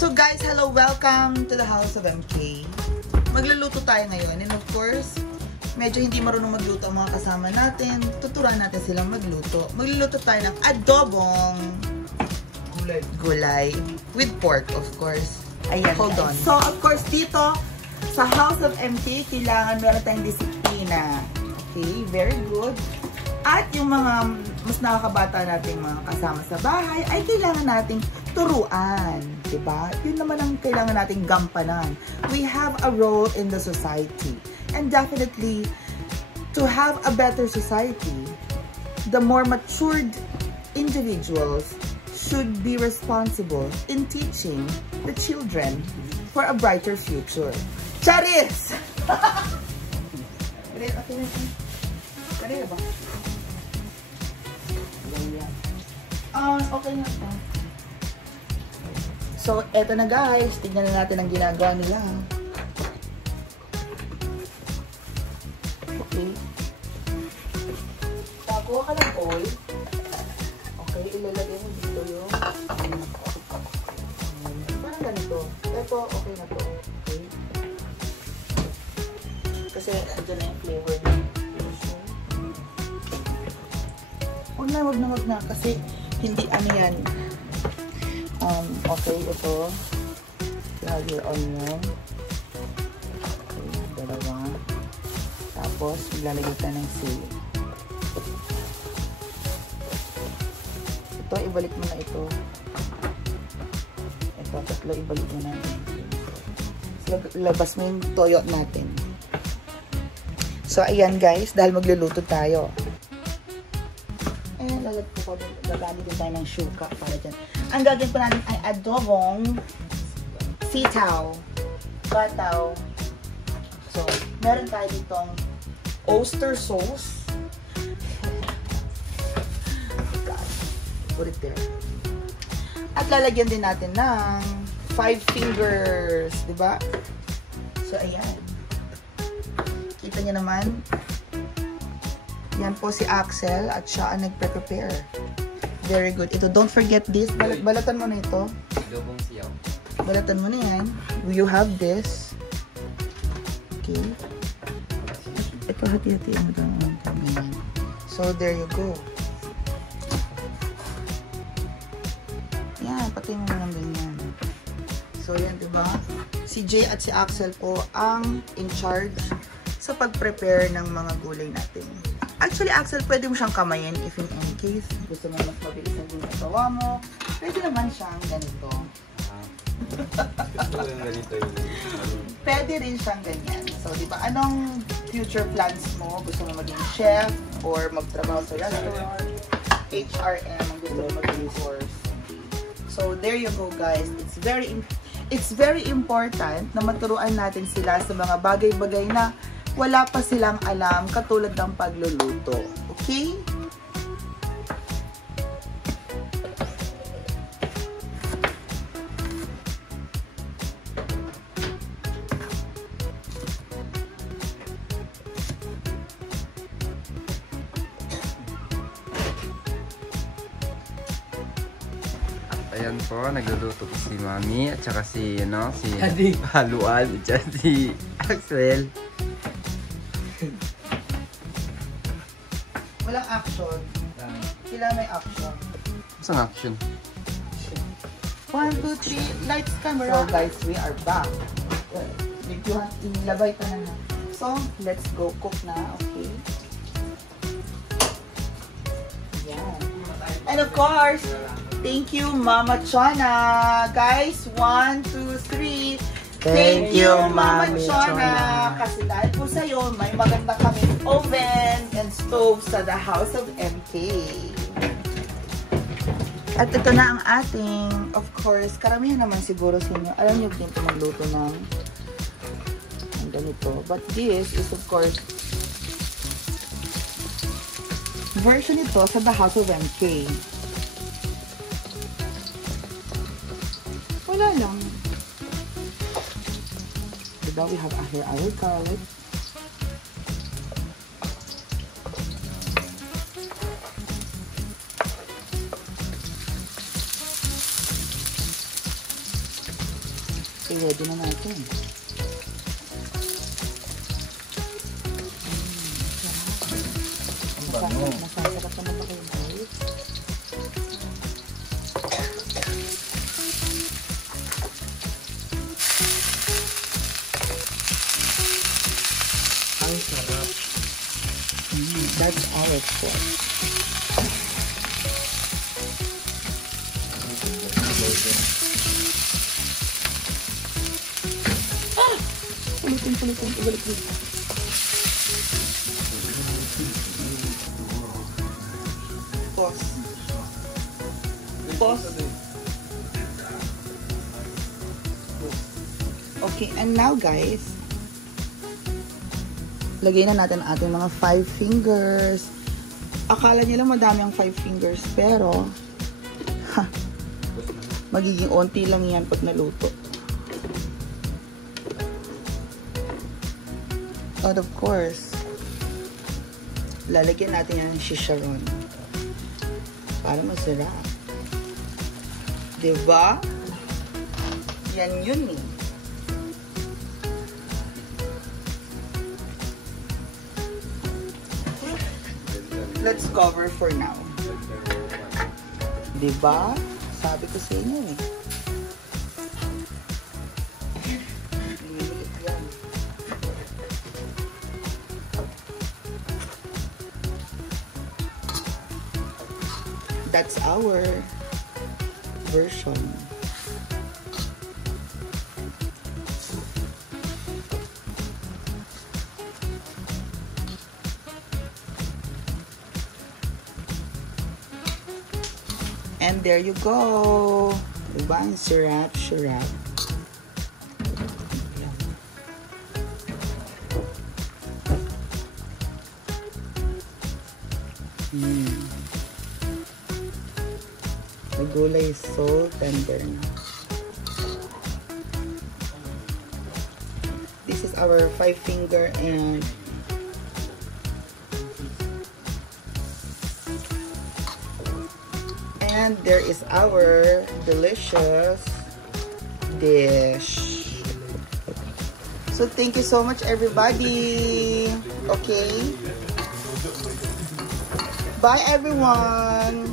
So guys, hello, welcome to the House of MK. Magluluto tayo ngayon and of course, medyo hindi marunong magluto ang mga kasama natin. Tuturuan natin silang magluto. Magluluto tayo ng adobong gulay with pork, of course. Ayan, hold on. So of course, dito sa House of MK, kailangan meron tayong disiplina. Okay, very good. At yung mga mas nakakabata nating mga kasama sa bahay ay kailangan nating turuan, diba? Yun naman ang kailangan nating gampanan. We have a role in the society. And definitely, to have a better society, the more matured individuals should be responsible in teaching the children for a brighter future. Charis! Kaya ba? Okay na ito. So, eto na guys. Tignan na natin ang ginagawa nila. Okay. Kuha ka ng oil. Okay, ilalagay mo dito yung parang ganito. Ito, okay na to. Okay. Kasi ito na yung flavor niya. Wag na. Kasi hindi ano yan. Okay, ito. You have your onion. Okay, dalawa. Tapos, ilalagay ka ng sili. Ito, ibalik mo na ito. Ito, tatlo, ibalik mo na. So, labas mo yung toyo natin. So, ayan guys, dahil magluluto tayo. Ayan, gagamit din tayo ng shuka para dyan. Ang gagawin pa natin ay adobong sitaw, bataw. So, meron tayo ditong oyster sauce. Put it there. At lalagyan din natin ng 5 fingers, diba? So, ayan. Kita nyo naman. Yan po si Axel at siya ang nagpre-prepare. Very good. Ito, don't forget this. Balatan mo na ito. Adobong siyaw. Balatan mo na yan. You have this. Okay. Ito, hati-hati. So, there you go. Yan, pati mo lang ganyan. So, yan, diba? Si Jay at si Axel po ang in charge sa pag-prepare ng mga gulay natin. Actually, Axel, pwede mo siyang kamayin if in any case gusto mo mas mabilis ang ginagawa mo. Pwede naman siyang ganito. Pwede rin siyang ganyan. So, di ba, anong future plans mo? Gusto mo maging chef or magtrabaho sa restaurant? HRM ang gusto mo maging course. So, there you go, guys. It's very important na maturuan natin sila sa mga bagay-bagay na wala pa silang alam, katulad ng pagluluto. Okay? Ayan po, nagluluto po si Mami at saka si, si Haluan at saka si Axel. Walang action. Kailangan may action. Saan action? 1, 2, 3, lights, camera. So guys, we are back. Ilabay ka na. So, let's go cook na, okay? Yan. And of course, thank you, Mama Chona. Guys, 1, 2, 3. Thank you, Mama Chona. Kasi dahil po sa'yo, may maganda kami oven and stove sa the House of MK. At ito na ang ating, of course, karamihan naman siguro sa inyo. Alam niyo dito magluto ng ganito. But this is, of course, version ito sa the House of MK. Wala lang. Diba? We have here our garlic. I-ready na natin. Masasarap na naman kayo guys. Ang sarap. That's all of course. Ulitin. Pause. Okay, and now guys, lagay na natin ating mga 5 fingers. Akala nyo lang madami ang 5 fingers, pero magiging onti lang yan pag naluto. And of course, lalagyan natin yan ng shisharon para masarap. Diba? Yan yun eh. Let's cover for now. Diba? Sabi ko sa inyo eh. That's our version. And there you go. Diba? Ang sarap. The gulay is so tender now. This is our 5 finger and there is our delicious dish. So thank you so much everybody. Okay. Bye everyone.